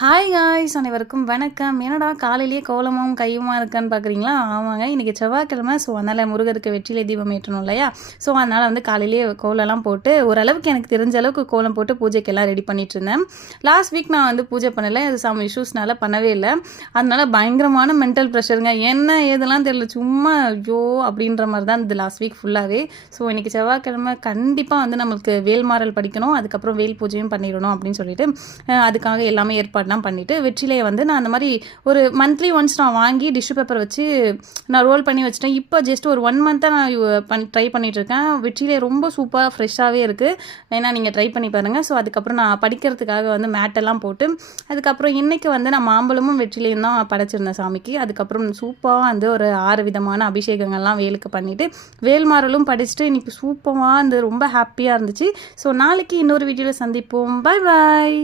Hi guys, அனைவருக்கும் வணக்கம். என்னடா காலையிலேயே கோலமும் கையுமா இருக்கான்னு பார்க்குறீங்களா? ஆமாங்க, இன்றைக்கி செவ்வாய்க்கிழமை. ஸோ அதனால் முருகருக்கு வெற்றிலை தீபம் ஏற்றணும் இல்லையா? ஸோ அதனால் வந்து காலையிலேயே கோலம்லாம் போட்டு ஓரளவுக்கு எனக்கு தெரிஞ்ச அளவுக்கு கோலம் போட்டு பூஜைக்கெல்லாம் ரெடி பண்ணிட்டு இருந்தேன். லாஸ்ட் வீக் நான் வந்து பூஜை பண்ணலை, அது சம் இஷ்யூஸ்னால பண்ணவே இல்லை. அதனால பயங்கரமான மென்டல் ப்ரெஷருங்க. என்ன ஏதெல்லாம் தெரியல, சும்மா ஐயோ அப்படின்ற மாதிரி தான் இந்த லாஸ்ட் வீக் ஃபுல்லாகவே. ஸோ இன்றைக்கி செவ்வாய்க்கிழமை கண்டிப்பாக வந்து நம்மளுக்கு வேல்மாறல் படிக்கணும், அதுக்கப்புறம் வேல் பூஜையும் பண்ணிடணும் அப்படின்னு சொல்லிட்டு அதுக்காக எல்லாமே ஏற்பாடுலாம் பண்ணிவிட்டு வெற்றிலையை வந்து நான் அந்த மாதிரி ஒரு மந்த்லி ஒன்ஸ் நான் வாங்கி டிஷ்யூ பேப்பர் வச்சு நான் ரோல் பண்ணி வச்சுட்டேன். இப்போ ஜஸ்ட் ஒரு 1 மந்த்தாக நான் ட்ரை பண்ணிகிட்ருக்கேன். வெற்றிலை ரொம்ப சூப்பராக ஃப்ரெஷ்ஷாகவே இருக்குது, வேணால் நீங்கள் ட்ரை பண்ணி பாருங்கள். ஸோ அதுக்கப்புறம் நான் படிக்கிறதுக்காக வந்து மேட்டெல்லாம் போட்டு அதுக்கப்புறம் இன்றைக்கி வந்து நான் மாம்பழமும் வெற்றிலையும் தான் படைச்சிருந்தேன் சாமிக்கு. அதுக்கப்புறம் சூப்பராக வந்து ஒரு 6 விதமான அபிஷேகங்கள்லாம் வேலுக்கு பண்ணிவிட்டு வேல்மாறலும் படிச்சுட்டு இன்றைக்கி சூப்பராக வந்து ரொம்ப ஹாப்பியாக இருந்துச்சு. ஸோ நாளைக்கு இன்னொரு வீடியோவில் சந்திப்போம். பாய் பாய்.